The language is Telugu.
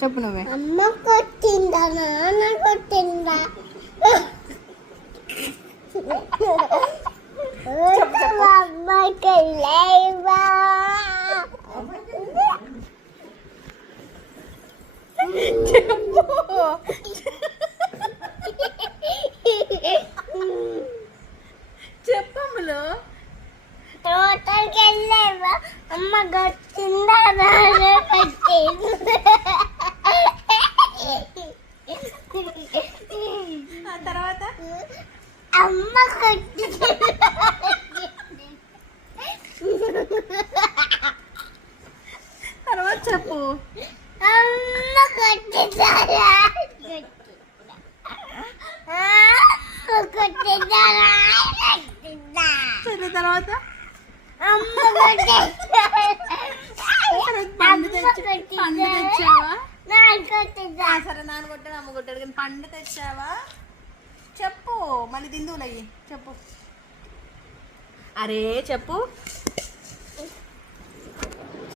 చెప్పు నువ్వే. అమ్మ కొట్టిందా నాన్న కొట్టిందా? అమ్మకి లేవా? చెప్పమ్మలో తోటకి వెళ్ళేవా? అమ్మ కొట్టిందా నాన్న కొట్టిందా? ఆ తర్వాత అమ్మ కొట్టిందా? తర్వాత చెప్పు. అమ్మ కొట్టిందా? సరే తర్వాత అమ్మ కొట్టిందా? పండు తెచ్చావా? సరే నాన్న కొట్టాడు అమ్మ కొట్టాడు కానీ పండు తెచ్చావా? చెప్పు మళ్ళీ దిందువులయ్యి చెప్పు. అరే చెప్పు.